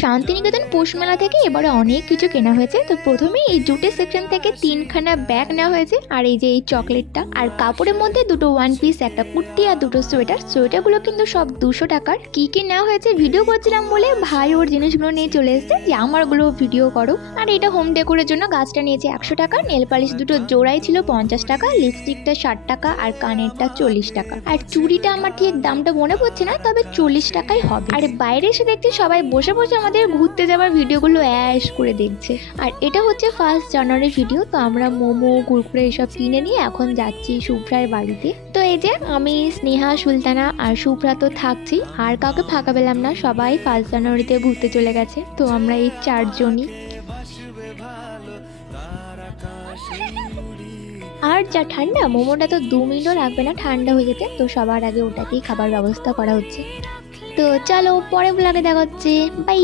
শান্তিনিকেতন পৌষ মেলা থেকে এবারে অনেক কিছু কেনা হয়েছে। তো প্রথমে এই জুটের সেকশন থেকে 3খানা ব্যাগ নেওয়া হয়েছে, আর এই যে এই চকলেটটা, আর কাপড়ের মধ্যে দুটো ওয়ান পিস, একটা কুর্তি আর দুটো সোয়েটারগুলো কিন্তু সব 200 টাকার। কি কি নেওয়া হয়েছে ভিডিও করছিলাম বলে ভাই ওর জিনিসগুলো নিয়ে চলে এসেছে যে আমারগুলো ভিডিও করো। আর এটা হোম ডেকোরের জন্য গাছটা নিয়েছে 100 টাকা, নেল পালিশ দুটো জোড়াই ছিল 50 টাকা, লিপস্টিকটা 60 টাকা, আর কানেরটা 40 টাকা, আর চুড়িটা আমার ঠিক দামটা মনে পড়ছে না, তবে 40 টাকাই হবে। আর বাইরে এসে দেখছি সবাই বসে বসে আমাদের ঘুরতে যাওয়ার ভিডিওগুলো অ্যাশ করে দেখছে। আর এটা হচ্ছে 1 জানুয়ারির ভিডিও। তো আমরা মোমো কুরকুরে এসব কিনে নিয়ে এখন যাচ্ছি শুভ্রার বাড়িতে। তো এই যে আমি, স্নেহা, সুলতানা আর শুভ্রা তো থাকছি, আর কাউকে ফাঁকা পেলাম না, সবাই 1 জানুয়ারিতে ঘুরতে চলে গেছে। তো আমরা এই 4 জনই। আর যা ঠান্ডা, মোমোটা তো 2 মিনিটও লাগবে না ঠান্ডা হয়ে যেতে। তো সবার আগে ওটাকেই খাবার ব্যবস্থা করা হচ্ছে। তো চলো পরে ব্লগে দেখা হচ্ছে, বাই।